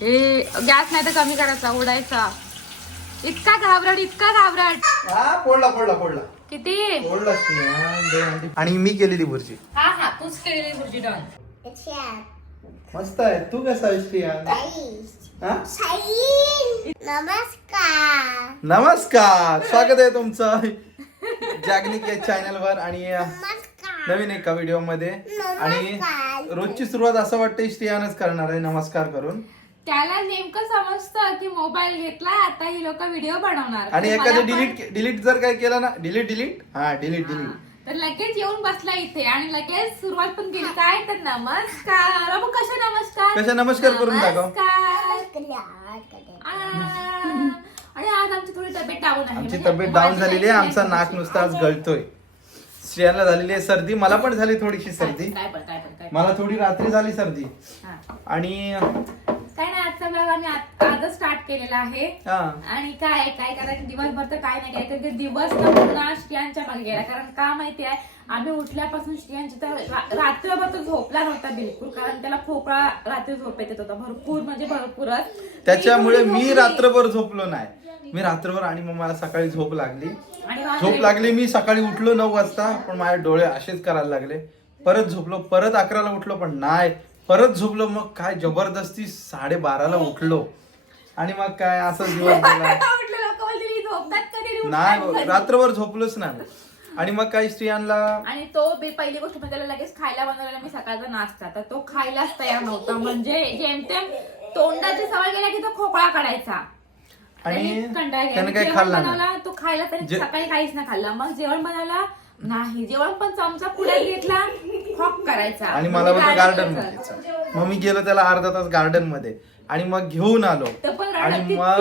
हे गॅस नाही तर कमी करायचा, उडायचा. इतका घाबरट. हा फोडला किती फोडला. आणि मी केलेली भुर्जी. हा तूच केलेली भुर्जी डॉन. मस्त आहे. तू कसा आहेस श्रेयान? नमस्कार, स्वागत आहे तुमचं जागनिक या चॅनल वर आणि नवीन एका व्हिडिओ मध्ये. आणि रोजची सुरुवात असं वाटतं श्रेयानच करणार आहे नमस्कार करून. त्याला नेमकं समजतं की मोबाईल घेतलाय आता ही लोक व्हिडिओ बनवणार आणि एखादं डिलीट जर काय केलं ना, डिलीट तर लगेच येऊन बसला इथे आणि लगेच सुरुवात पण केली. काय तर नमस्कार. अरे कशा नमस्कार करून दाखव. आणि आज आमची थोडी तब्येत डाऊन आहे. आमची तब्येत डाऊन झालेली आहे. आमचा नाक नुसता आज गळतोय. श्रेयाला झालेली आहे सर्दी. मला पण झाली थोडीशी सर्दी. मला थोडी रात्री झाली सर्दी. आणि काय नाही, आजचा ब्लॉग आम्ही आजच स्टार्ट केलेला आहे. आणि काय करायचं दिवसभर तर काय नाही काय, कारण दिवस पुन्हा स्त्रियांच्या मागे गेला. कारण का माहितीये, आम्ही उठल्यापासून स्त्रियांची तर रात्रभर तो झोपला नव्हता बिलकुल. कारण त्याला खोकळा रात्री झोप येत होता भरपूर, म्हणजे भरपूरच. त्याच्यामुळे मी रात्रभर झोपलो नाही. मी रात्रभर आणि मग मला सकाळी झोप लागली. मी सकाळी उठलो 9 वाजता, पण माझे डोळे असेच करायला लागले. परत झोपलो, परत 11ला उठलो, पण नाही. परत झोपलो, मग काय जबरदस्ती 12:30ला उठलो. आणि मग काय असं दिवस गेला. नाही, रात्रभर झोपलोच नाही. आणि मग काही स्त्रियांना आणि तो पहिली गोष्ट म्हणजे त्याला लगेच खायला बनवलेला मी सकाळचा नाश्ता, तर तो खायलाच तयार नव्हता. म्हणजे जेमतेम तोंडाची सवय गेला की तो खोकळा काढायचा. आणि त्याने काही खाल्ला नाही. तो खायला तरी सकाळी काहीच नाही खाल्ला. मग जेवण बनवला नाही, जेवण पण चमचा पुढे घेतला, हॉक करायचा. आणि मला बोलतो गार्डन मध्ये. मग मी गेलो त्याला अर्धा तास गार्डन मध्ये आणि मग घेऊन आलो. आणि मग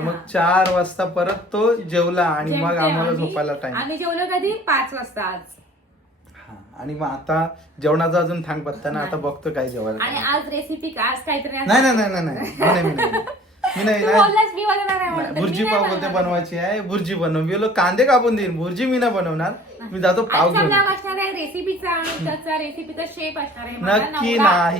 मग 4 वाजता परत तो जेवला आणि मग आम्हाला झोपायला टाइम. आम्ही जेवलो कधी 5 वाजता आज. आणि मग आता जेवणाचा अजून थांग पत्ता ना, आता बघतो काय जेवायला. आणि आज रेसिपी आज काहीतरी नाही भुर्जी पाव बोलते बनवायची आहे. भुर्जी बनव. मी बोललो कांदे कापून देईन, भुर्जी मी नाही बनवणार, मी जातो पाव घेऊन. रेसिपीचा शेप असणार आहे.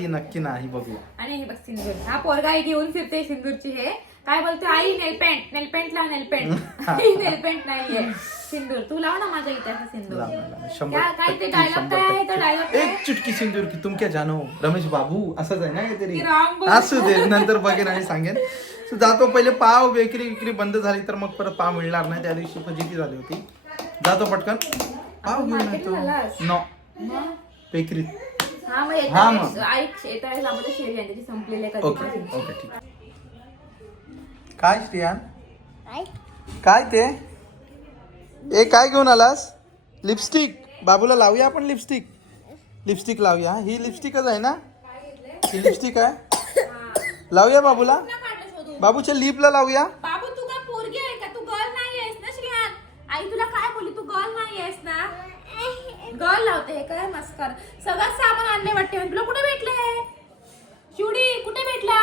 नक्की नाही बघू. आणि हे बघ सिंदूर, हा पोरगा घेऊन फिरते सिंदूरची. हे काय बोलतो, आई नेलपेंट ला नेलपेंट नाहीये सिंदूर. तू लाव ना माझ्या इथे सिंदूर. काय ते डायलॉग काय आहे, तो डायलॉग एक चुटकी सिंदूर की तुम क्या जानो रमेश बाबू, असंच आहे ना काहीतरी. असू दे, नंतर बघेन आणि सांगेन. जातो. पहिले पाव बेकरी बंद झाली तर मग परत पाव मिळणार नाही. त्या दिवशी फजिती झाली होती. जातो पटकन पाव घेऊन येतो. नो बेकरीत. ओके ठीक. काय श्रेयान, काय ते काय घेऊन आलास? लिपस्टिक. बाबूला लावूया आपण लिपस्टिक लावूया. ही लिपस्टिकच आहे ना, ही लिपस्टिक आहे. लावूया बाबूला, बाबूच्या लिपला लावूया. बाबू तू काय पोरगी आहे का? तू गर्ल नाही आहेस ना श्रेयान? आई तुला काय बोलली, तू गर्ल नाही आहेस ना? गर्ल लावते हे काय मस्कर. सगळं सामान आणले वाटते. तुला कुठे भेटले शिवडी? कुठे भेटला?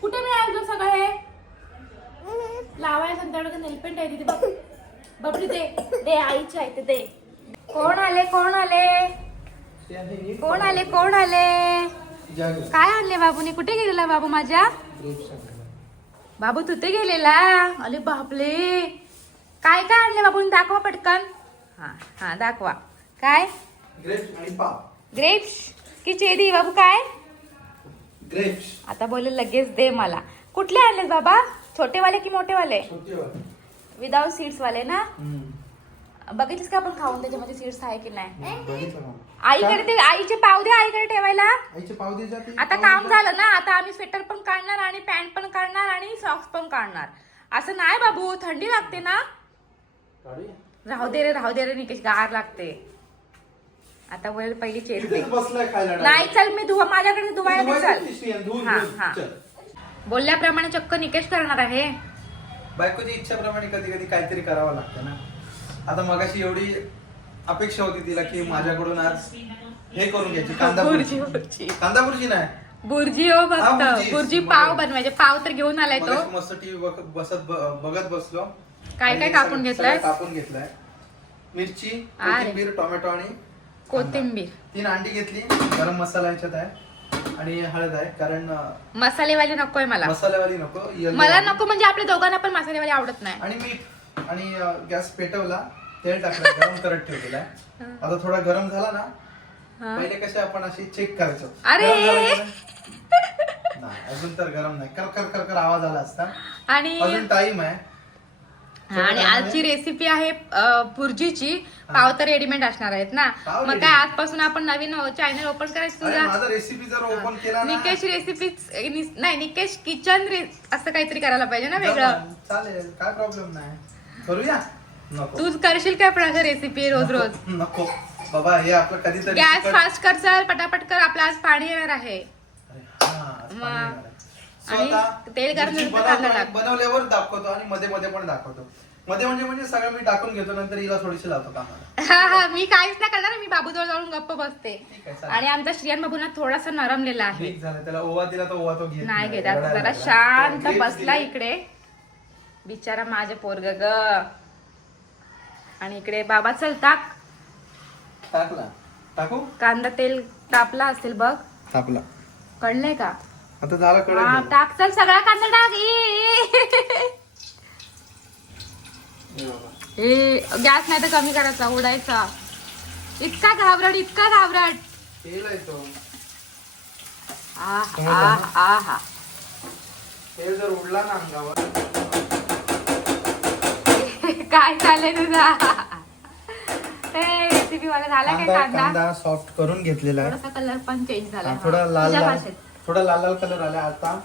कुठे मिळालं सगळं हे लावायला? संध्याकाळी नेलपेंट आहे तिथे. बबडी दे आईच्या आहे ते. कोण आले काय आणले बाबूने? कुठे गेलेला बाबू माझ्या? बाबू तू ते गेलेला? अरे बापले, काय आणले बाबूने? दाखवा पटकन. हा दाखवा. काय? ग्रेप्स की चेरी बाबू? काय ग्रेप्स? आता बोले लगेच दे मला. कुठले आणले बाबा? छोटे वाले की मोठे वाले? विदाउट सीड्स वाले ना. बघितलीस का आपण खाऊन त्याच्यामध्ये सीड्स आहे की नाही? आईकडे ते आईचे पाव दे, आईकडे ठेवायला. आता काम झालं ना, आता आम्ही स्वेटर पण काढणार आणि पॅन्ट पण काढणार आणि सॉक्स पण काढणार. असं नाही बाबू, थंडी लागते ना. राहू दे रे निकेश, गार लागते. आता बोल पहिली चेरी दे. नाही चल, मी माझ्याकडे धुवायला चल. बोलल्याप्रमाणे चक्क निकेश करणार आहे. बायकोची इच्छाप्रमाणे कधी कधी काहीतरी करावं लागतं ना. आता मगाशी एवढी अपेक्षा होती तिला की माझ्याकडून आज हे करून घ्यायची कांदा भुर्जी नाही, भुर्जी हो. फक्त भुर्जी पाव बनवायचे. पाव तर घेऊन आलाय तो. मस्त टीव्ही बघत बसलो. काय कापून घेतलंय? मिरची, कोथिंबीर, टोमॅटो आणि कोथिंबीर. 3 अंडी घेतली. गरम मसाला ह्याच्यात आहे. आणि हळद आहे, कारण मसालेवाली नकोय मला. मसालेवाली नको, मला नको म्हणजे आपल्या दोघांना पण मसालेवाली आवडत नाही. आणि मीठ. आणि गॅस पेटवला, तेल टाकलं, गरम करत ठेवलेला आहे. आता थोडा गरम झाला ना, पहिले कसे आपण अशी चेक करायचो. अरे नाही, अजून तर गरम नाही, कर कर कर कर आवाज आला असता. आणि अजून टाइम आहे. आणि आजची रेसिपी आहे भुर्जीची. पाव तर रेडीमेड असणार आहेत ना, मग काय आजपासून आपण नवीन चॅनल ओपन करायचं तुझा. माझा रेसिपी जर ओपन केला ना, निकेश रेसिपी नाही, निकेश किचन असं काहीतरी करायला पाहिजे ना वेगळं. चालेल, काय प्रॉब्लेम नाही, करूया. नको, तूच करशील काय पण असं रेसिपी रोज रोज. नको बाबा, हे आपलं कधीतरी. गॅस फास्ट कर, चल पटापट कर, आपलं आज पाणी येणार आहे. आणि तेल गरम बनवल्यावर दाखवतो आणि मध्ये मध्ये पण दाखवतो. मध्ये म्हणजे सगळं मी टाकून घेतो, नंतर हिला थोडीशी लावतो कामाला. हा, मी काहीच नाही करणार, मी बाबूजवळ जाऊन गप्प बसते. आणि आमचा श्रियान बाबू ना थोडासा नरमलेला आहे. त्याला ओवा दिला तर ओवा तो घेत नाही घेत, जरा शांत बसला इकडे बिचारा माझे पोरग ग. आणि इकडे बाबा चल टाकला, टाकू. कांदा तेल तापला असेल बघ. तापला, कळलंय का आता झाला कडक. हा, टाक चल, सगळा कांदा टाक. गॅस नाही तर कमी करायचा, उडायचा. इतका घाबरट, इतका घाबरट. तेल आहे तो. आहा, तेल जर उडला ना अंगावर. काय चाललंय तुझा रेसिपी वाला झाला काय? कांदा सॉफ्ट करून घेतलेला आहे. थोडासा कलर पण चेंज झाला, थोडा लाल कलर आला. आता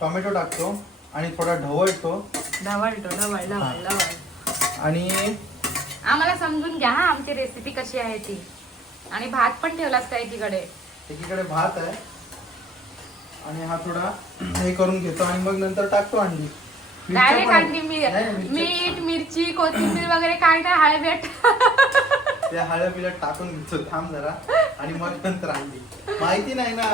टोमॅटो टाकतो आणि थोडा ढवळतो. आणि आम्हाला समजून घ्या हा आमची रेसिपी कशी आहे ती. आणि भात पण ठेवलास का एकीकडे भात आहे. आणि हा थोडा हे करून घेतो आणि मग नंतर टाकतो अंडी. डायरेक्ट अंडी, मीठ, मिरची, कोथिंबीर वगैरे काय नाही, हळद त्या हळद बिलट टाकून घेतो. थांब जरा. आणि मग नंतर अंडी. माहिती नाही ना,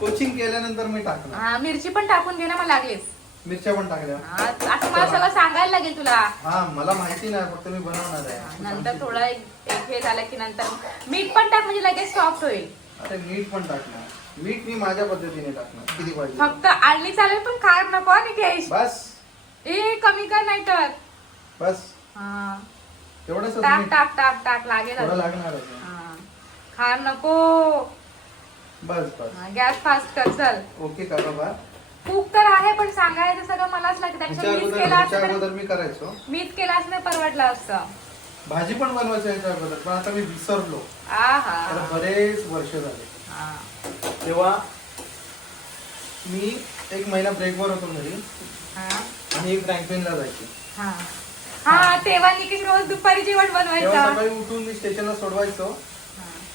कोचिंग केल्यानंतर मी टाकणार. मिरची पण टाकून घे ना, मग लागेल. मिरच्या पण टाकल्या. आता मला सगळं सांगायला लागेल तुला. हा, मला माहिती नाही, फक्त मी बनवणार आहे. नंतर थोडं एक हे झालं की नंतर मीठ पण टाक, म्हणजे लगेच सॉफ्ट होईल. अरे मीठ पण टाकणार. मीठ मी माझ्या पद्धतीने टाकणार, किती पाहिजे. फक्त आणली चालेल, पण खार नको निकेश. बस. कमी कर नाही तर. बस हा, तेवढंच. टाक टाक टाक टाक, लागेल. लागणार. खार नको. बस बस, गॅस फास्ट कर चल. ओके का बाबा. कुक तर आहे, पण सांगायचं सगळं मलाच लागतं. मी करायचो. मीच केला असं नाही परवडलं असतं. भाजी पण बनवायचं याच्या अगोदर, पण आता मी विसरलो. बरेच वर्ष झाले. तेव्हा मी 1 महिना ब्रेकवर होतो घरी. आणि फ्रँकलिनला जायचे. हा, तेव्हा निकेश रोज दुपारी जेवण बनवायचं. सकाळी उठून मी स्टेशनला सोडवायचो.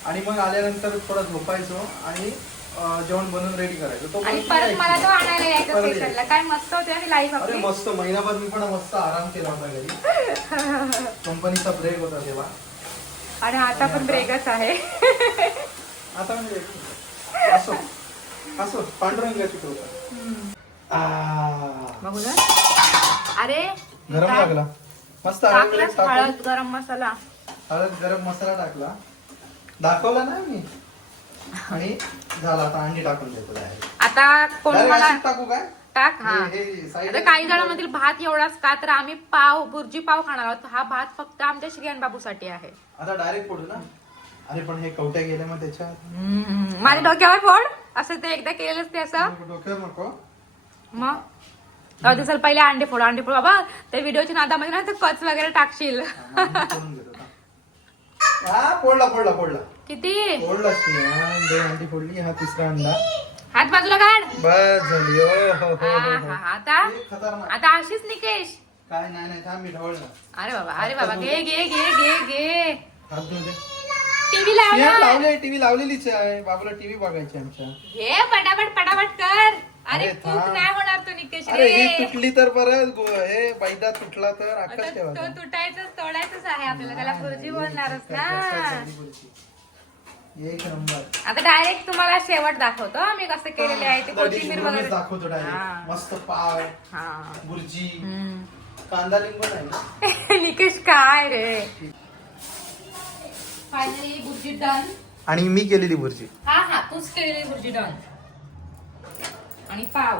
आणि मग आल्यानंतर थोडा झोपायचो आणि जेवण बनवून रेडी करायचो. तो आणि परत मला तो आणायला यायचा स्टेशनला. काय मस्त होते आणि लाईफ आपली. अरे मस्त, महिनाभर मी पण मस्त आराम केला होता घरी. कंपनीचा ब्रेक होता तेव्हा. आणि आता पण ब्रेकच आहे. आता म्हणजे असो असो, पांडुरंगाची कृपा. बघू ना. अरे गरम लागला मस्त. हळद, गरम मसाला. हळद, गरम मसाला टाकला. दाखवला ना मी. आणि झाला. आता अंडी टाकून देतो. आता कोण मला टाकू काय? टाक. हा, आता काही जणांमधील भात एवढाच का, तर आम्ही भुर्जी पाव खाणार आहोत. हा भात फक्त आमच्या श्रियान बाबूसाठी आहे. आता डायरेक्ट फोडू ना. अरे पण हे कवट्या गेले मग त्याच्यात. माझ्या डोक्यावर फोड. असं ते एकदा केलेलंच ते असं. डोक्यावर नको. मग चल पहिले अंडे फोड. अंडे फोड बाबा. ते व्हिडिओच्या नादामध्ये ना कच वगैरे टाकशील. फोडला. किती फोडलाच की. 2 अंडी फोडली. हा 3रा अंडा. हात बाजूला काढ. बस झाली. आता अशीच निकेश. काय नाही थांब, मी ढवळला. अरे बाबा घे घे घे घे घे. हात धुऊ दे. टीव्ही लावलाय. टीव्ही लावलेलीच आहे. बाबूला टीव्ही बघायची आमच्या. हे पटापट कर. अरे कुक नाही होणार तो निकेश रे. ही तुटली तर परत हे बैदा तुटला तर आकाश ठेवायचा. तो तोडायचंच आहे आपल्याला. त्याला भुर्जी बोलणारच ना. एक नंबर. आता डायरेक्ट तुम्हाला शेवट दाखवतो आम्ही कसं केलेले आहे ते. कोथिंबीर वगैरे दाखवतो डायरेक्ट. मस्त पाव, भुर्जी, कांदा लिंबू आहे ना. निकेश काय रे. Finally bhurji done. आणि मी केलेली भुर्जी. हा तूच केलेली भुर्जी डन. आणि पाव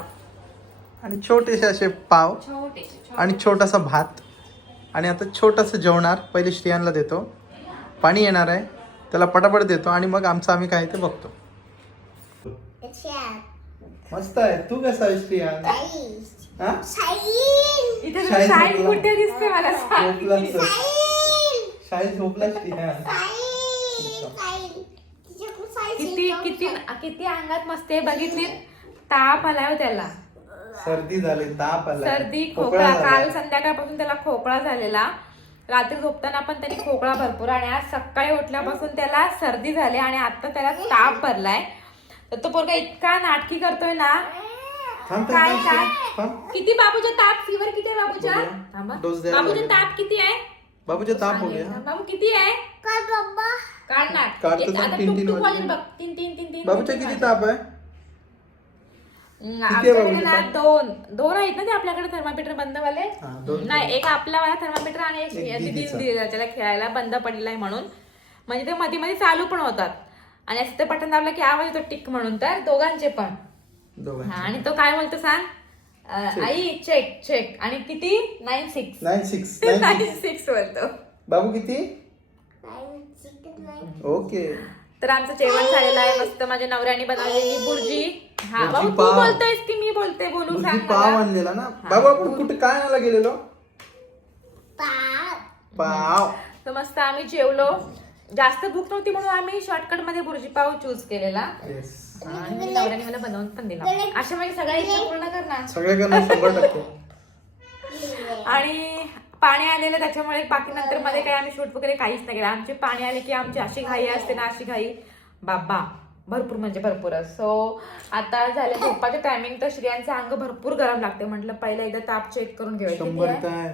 आणि छोटेसे असे पाव छोटे आणि छोटासा भात. आणि आता छोटंसं जेवणार. पहिले श्रियांना देतो, पाणी येणार आहे त्याला पटापट देतो आणि मग आम्ही काय ते बघतो. मस्त आहे. तू कसा आहे श्रियान? हा? इथे शाहीद शाहीद झोपला. कुठे दिसते मला सांग. झोपला सर. शाहीद झोपला श्रियान. किती किती किती अंगात मस्ते बघितली. ताप आलाय त्याला, सर्दी झाली, ताप आला, सर्दी खोकला. काल संध्याकाळपासून त्याला खोकला झालेला. रात्री झोपताना पण त्याने खोकला भरपूर आणि आज सकाळी उठल्यापासून त्याला सर्दी झाली आणि आता त्याला ताप भरलाय. तर तो पोरगा इतका नाटकी करतोय ना. काय काय किती बाबूचा ताप, फीवर किती आहे बाबूचा? थांबा. बाबूचा ताप किती आहे? बाबूचा ताप हो गया. बाबू किती आहे? काढ ना. काढतो तर आता तीन टुकटुक वाजून बघ. तीन. बाबूचा किती ताप आहे? आमच्याकडे ना दोन आहेत ना ते आपल्याकडे थर्मामीटर बंदवाले. दोन. नाही, एक आपला वाला थर्मामीटर आणि एक दीदीचा. त्याला खेळायला बंद पडलेला आहे म्हणून. म्हणजे ते मध्ये मध्ये चालू पण होतात आणि असं ते बटन दाबलं की आवाज येतो टिक म्हणून. तर दोघांचे पण. आणि तो काय बोलतो सांग? आई चेक. आणि किती? 96 बोलतो. बाबू किती? ओके. तर आमचं जेवण झालेलं आहे. मस्त माझ्या नवऱ्याने बनवलेली बुर्जी. हा बुर्जी बाबू, तू पाव. बोलतोयस की मी बोलते? बोलू सांग पाव मला. आणलेला ना बाबू. आपण कुठे काय आणायला गेलेलो? पाव. तर मस्त आम्ही जेवलो. जास्त भूक नव्हती म्हणून आम्ही शॉर्टकट मध्ये बुर्जी पाव चूज केलेला. आणि नवऱ्याने मला बनवून पण दिला. अशा म्हणजे सगळ्या इच्छा पूर्ण करणार. सगळ्यांना 100%. आणि पाणी आलेलं त्याच्यामुळे बाकी नंतर मध्ये काही आम्ही शूट वगैरे काहीच नाही केलं. आमचे पाणी आले की आमची अशी घाई असते ना, अशी घाई बाबा भरपूर म्हणजे भरपूरच. सो आता झालं झोपाचं टायमिंग. तर श्रियांचं अंग भरपूर गरम लागते. म्हटलं पहिला एकदा ताप चेक करून घेऊया. 100 काय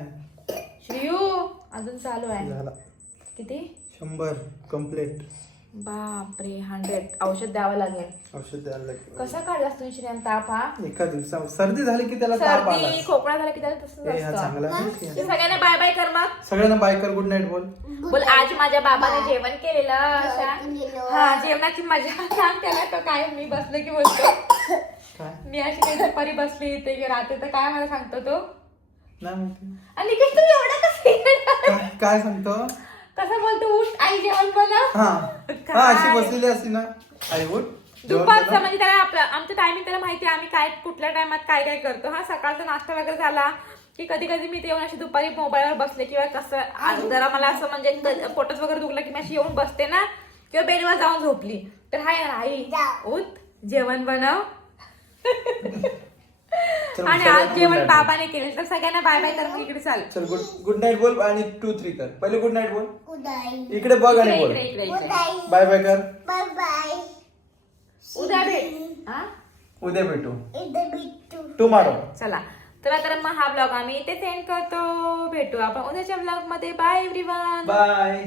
श्रियू अजून चालू आहे. झाला. किती? 100 कम्प्लीट. बापरे 100. औषध द्यावं लागेल. औषध द्यायला लागेल. कसा काढलास तुम्ही श्रियान ताप? हा एका दिवसात सर्दी झाली की त्याला ताप आला. सर्दी खोकला झाला की त्याला तसंच हा असतं. चांगला आहे. तर सगळ्यांना बाय बाय कर मग. सगळ्यांना बाय कर. गुड नाईट बोल. बोल आज माझ्या बाबाने जेवण केलेलं. हा जेवणाची मजा सांग त्याला. तो काय मी बसले की बोलतो काय मी अशी काही दुपारी बसली ते रात्री तर काय मला सांगतो तो. नाही माहिती. आणि निकेश तू एवढं कसं काय सांगतो? कसं बोलतो? उठ आई जेवण बनव. हा अशी बसलेली असती ना आई उठ. दुपारचं म्हणजे त्याला आमचं टायमिंग त्याला माहिती आहे. आम्ही काय कुठल्या टायमात काय काय करतो. हा सकाळचा नाश्ता वगैरे झाला की कधी कधी मी येऊन अशी दुपारी मोबाईलवर बसले किंवा कसं जरा मला असं म्हणजे पोटच वगैरे दुखलं की मी अशी येऊन बसते ना किंवा बेडवर जाऊन झोपली तर हाय आई उठ जेवण बनव. आणि आज जेवण बाबाने केले. तर सगळ्यांना बाय बाय कर. इकडे चाल. चल गुड नाईट बोल आणि 2 3 कर. पहिले गुड नाईट बोल. इकडे बघ आणि बोल. बाय बाय कर. उद्या भेट. हा उद्या भेटू. टुमारो. चला तर मग हा ब्लॉग आम्ही इथे सेंड करतो. भेटू आपण उद्याच्या ब्लॉग मध्ये. Bye everyone. बाय.